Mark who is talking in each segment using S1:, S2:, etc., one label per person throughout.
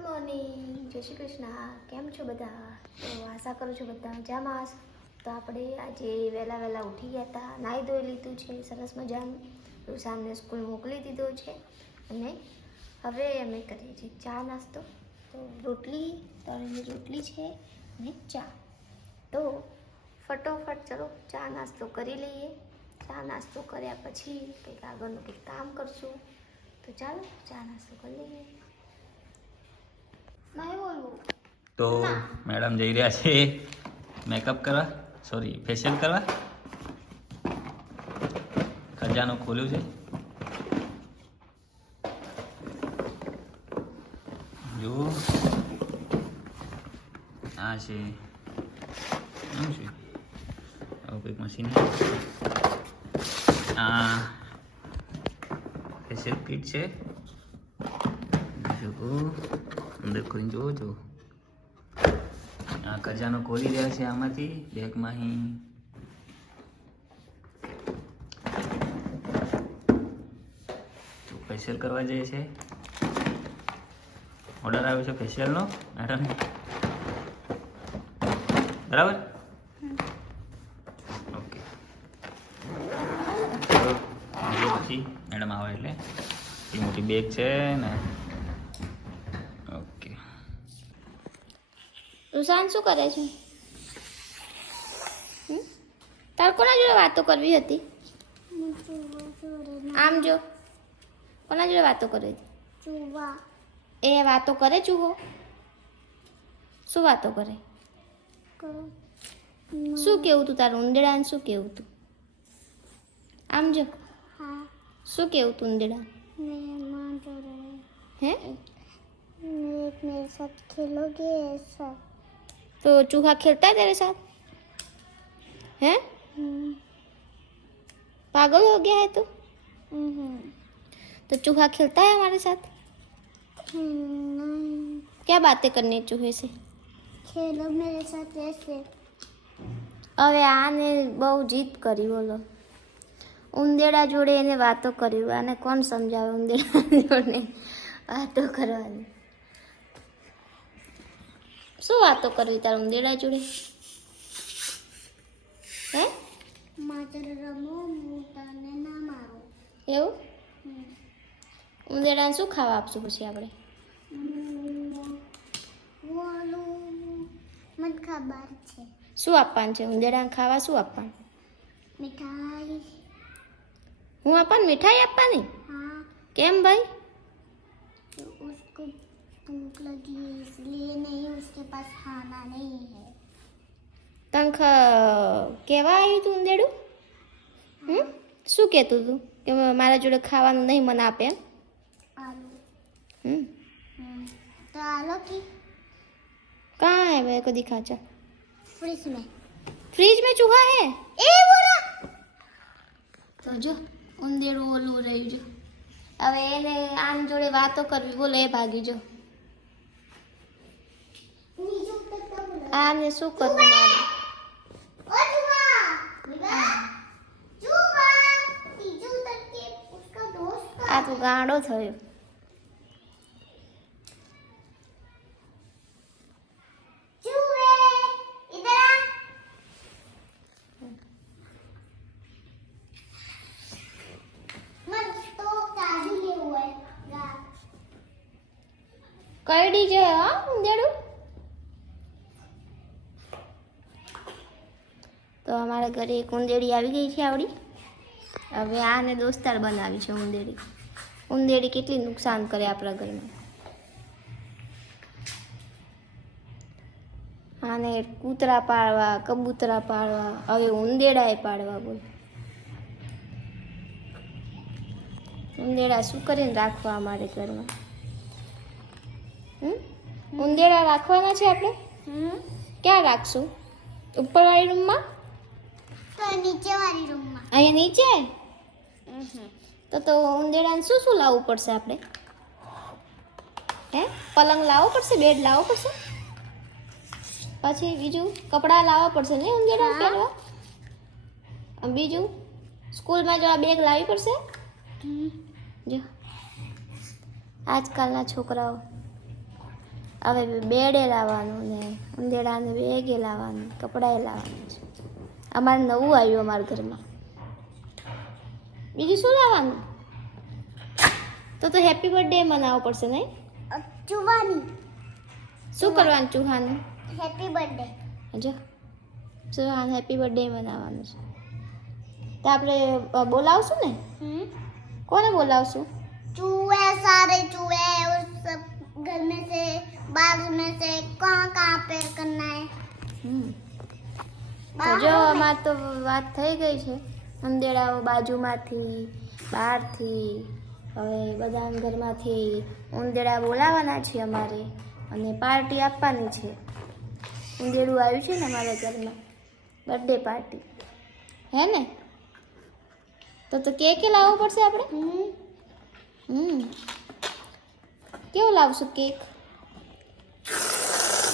S1: Morning. જય શ્રી કૃષ્ણ. કેમ છો બધા? તો આશા કરું છું બધા મજામાં તો આપણે આજે વહેલા વહેલા ઉઠી ગયા હતા. નાહી ધોઈ લીધું છે. સરસ મજાનું. રૂસાનને સ્કૂલ મોકલી દીધો છે. અને હવે અમે કરીએ છીએ ચા નાસ્તો. તો રોટલી, તળેલી રોટલી છે અને ચા. તો ફટોફટ ચલો ચા નાસ્તો કરી લઈએ. ચા નાસ્તો કર્યા પછી કંઈક આગળનું કંઈક કામ કરશું. તો ચાલો ચા નાસ્તો કરી લઈએ.
S2: તો મેડમ જઈ રહ્યા છે. મેકઅપ કરવા. સોરી ફેશિયલ કરવા. ખજાનું ખોલ્યું છે. જુઓ આ છે. શું છે. આવું કંઈક મશીન આ ફેશિયલ કિટ છે. જુઓ અંદર ખોલીને જુઓ જુઓ આ કરજાનો ખોલી રહ્યા છે આમાંથી, બેગમાં અહીં. ફેશિયલ કરવા જઈએ છે. ઓર્ડર આવ્યો છે ફેશિયલનો મેડમ બરાબર? ઓકે. મેડમ આવે એટલે. મોટી બેગ છે ને ઓકે
S1: રુસાન શું કરે છે? તારે કોના જોડે વાતો કરવી હતી? આમ જો. કોના જોડે વાતો કરવી હતી? એ વાતો કરે ચૂહો શું વાતો કરે? શું કેવું તું તારું ઉંદેડાને શું કેવું તું? આમ જો. શું કેવું તું ઉંદેડા હે?
S3: મેરે સાથ ખેલોગે એસા
S1: तो चूहा खेलता है तेरे साथ हैं पागल हो गया है तू तो चूहा खेलता है हमारे साथ
S3: नहीं
S1: क्या बातें करनी है चूहे से
S3: खेलो मेरे साथ ऐसे
S1: હવે આને બહુ જીદ કરી બોલો ઉંદેડા જોડે એને વાતો કરી આને કોણ સમજાવે ઉંદેડા જોડે વાતો કરવાની શું વાતો કરવી તારા ઉંદેડા જોડે? હે?
S3: માત્ર રમો હું તને ના મારો.
S1: એવું? ઉંદેડાને શું ખાવા આપશું પછી આપણે?
S3: મને ખબર છે.
S1: શું આપવાનું છે? ઉંદેડાને ખાવા શું આપવાનું?
S3: મીઠાઈ.
S1: હું આપવાનું? મીઠાઈ આપવાની? કેમ ભાઈ?
S3: भूख लगी है इसलिए नहीं उसके पास खाना नहीं है
S1: તંખ કેવા આવ્યું તું ઉંદેડું હમ શું કહેતું તું કે મારા જોડે ખાવાનું નહીં મને આપે એમ
S3: आलू
S1: हम्म
S3: हम्म, तो आलू की
S1: कहाँ है मेरे को दिखा चल
S3: फ्रिज में
S1: फ्रिज में चूहा है
S3: ए बोला
S1: તો જો ઉંદેડું ઓલું રહ્યું જો હવે એને આન જોડે વાતો કરવી બોલો એ ભાગી જો
S3: नीचे उतरता बोला
S1: આને શું કરવું મારે? આ તો ગાડો થયો. કરડી છે હા દેડું તો અમારા ઘરે એક ઉંદેડી આવી ગઈ છે આવડી. હવે આને દોસ્તાર બનાવી છે ઉંદેડી. ઉંદેડી કેટલી નુકસાન કરે આપણા ઘરમાં. આને કૂતરા પાડવા કબૂતરા પાડવા હવે ઉંદેડાએ પાડવા બોલ. ઉંદેડા શું કરીને રાખવા અમારે ઘરમાં? ઉંદેડા રાખવાના છે આપણે? ક્યાં રાખશું? ઉપરવાળી રૂમમાં અહીંયા નીચે? તો તો ઉંદેડાને શું શું લાવવું પડશે આપણે? હે? પલંગ લાવવો પડશે બેડ લાવવો પડશે? પછી બીજું કપડાં લાવવા પડશે ને ઉંદેડા
S3: હા.
S1: પહેરવા? અને બીજું સ્કૂલમાં જવા બેગ લાવવી પડશે? જો. આજકાલના છોકરાઓ. હવે બેડે લાવવાનું ને ઉંદેડાને બેગે લાવવાનું કપડાએ લાવવાનું છે. અમારે નવું આવ્યું અમારા ઘરમાં. બીજું શું લાવવાનું તો તો હેપી બર્થડે મનાવવો પડશે નહીં
S3: अब चुवानी
S1: શું કરવાનું ચૂહાનું
S3: हैप्पी बर्थडे
S1: જો ચૂહાન હેપી બર્થડે મનાવવાનું છે તો આપણે અ, બોલાવશું ને
S3: हम्म
S1: કોને બોલાવશું
S3: चूहे सारे चूहे और सब घर में से बाहर में से कहाँ कहाँ पे करना है
S1: હમ તો
S3: बाहर
S1: જો
S3: में-
S1: અમાર તો વાત થઈ ગઈ છે ઉંદેડાઓ બાજુમાંથી બહારથી હવે બધા ઘરમાંથી ઉંદેડા બોલાવવાના છે અમારે અને પાર્ટી આપવાની છે. ઉંદેડું આવ્યું છે ને અમારા ઘરમાં. બર્થડે પાર્ટી હે ને? તો તો કેક લાવવો પડશે આપણે? હમ. કેવો લાવશું કેક?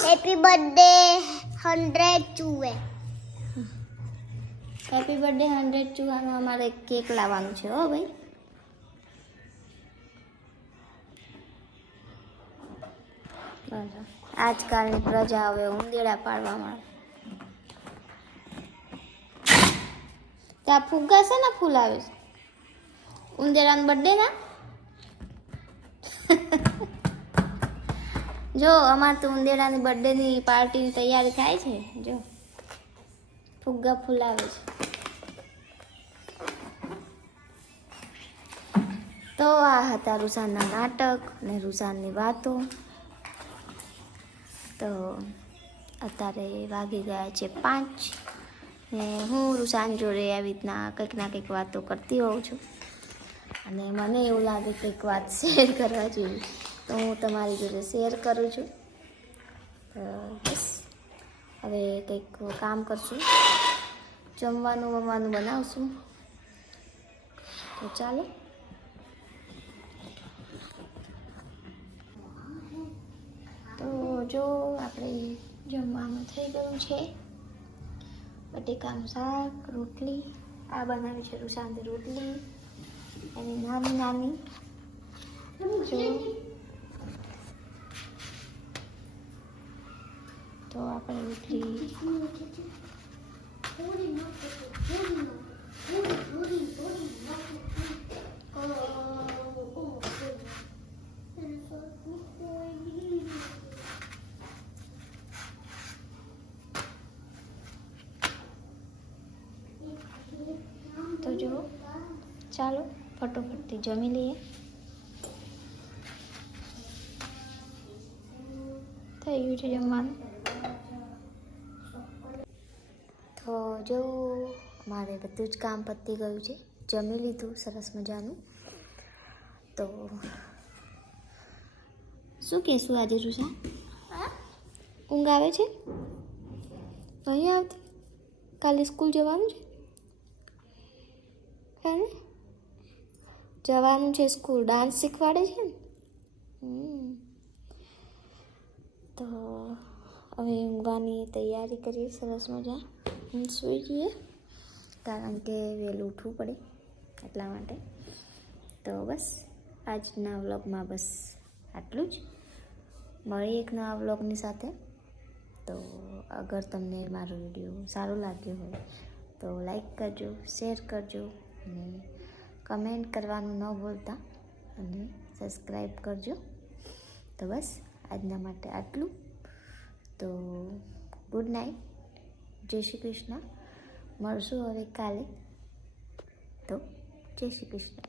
S3: હેપી બર્થડે હંડ્રેડ ચુએ
S1: હેપી બર્થડે હંડ્રેડ ચૂવાનું અમારે કેક લાવવાનું છે, હો ભાઈ. આજકાલની પ્રજા હવે ઉંદેડા પાડવા માંડે. ત્યાં ફુગ્ગા છે ને ફૂલ આવે ઉંદેડાનો બર્થડે ના? જો, અમારે તો ઉંદેડાની બર્થડેની પાર્ટીની તૈયારી થાય છે, જો. ફુગ્ગા ફૂલાવે છે. તો આ હતા રુસાનના નાટક અને રુસાનની વાતો. તો અત્યારે વાગી ગયા છે પાંચ ને હું રુસાન જોડે આવી રીતના કંઈક ના કંઈક વાતો કરતી હોઉં છું. અને મને એવું લાગે કંઈક વાત શેર કરવા જેવી. તો હું તમારી જોડે શેર કરું છું. તો બસ, હવે કંઈક કામ કરશું. જમવાનું બમવાનું બનાવશું. તો ચાલો. જો આપણે જમવાનું થઈ ગયું છે. બટેકાનું શાક, રોટલી. આ બનાવી છે રૂસાંતી રોટલી. એની નાની નાની જો. તો આપણે રોટલી તો જુઓ ચાલો ફટોફટથી જમી લઈએ. થઈ ગયું છે જમવાનું. તો જો મારે બધું જ કામ પતી ગયું છે જમી લીધું સરસ મજાનું. તો શું કહેશું આજે રૂસા ઊંઘ આવે છે? અહીં આવતી. કાલે સ્કૂલ જવાનું છે? હે ને? જવાનું છે સ્કૂલ. ડાન્સ શીખવાડે છે ને. તો હવે ઊંઘવાની તૈયારી કરીએ, સરસ મજા. હું સૂઈ જઈએ કારણ કે વહેલું ઉઠવું પડે એટલા માટે. તો બસ, આજના વ્લોગમાં બસ આટલું જ. મળી એક નવા વ્લોગની સાથે. તો અગર તમને મારો વીડિયો સારો લાગ્યો હોય તો લાઈક કરજો, શેર કરજો અને કમેન્ટ કરવાનું ન ભૂલતા અને સબસ્ક્રાઈબ કરજો. તો બસ, આજના માટે આટલું. તો ગુડ નાઇટ. જય શ્રી કૃષ્ણ. મળશું હવે કાલે. તો જય શ્રી કૃષ્ણ.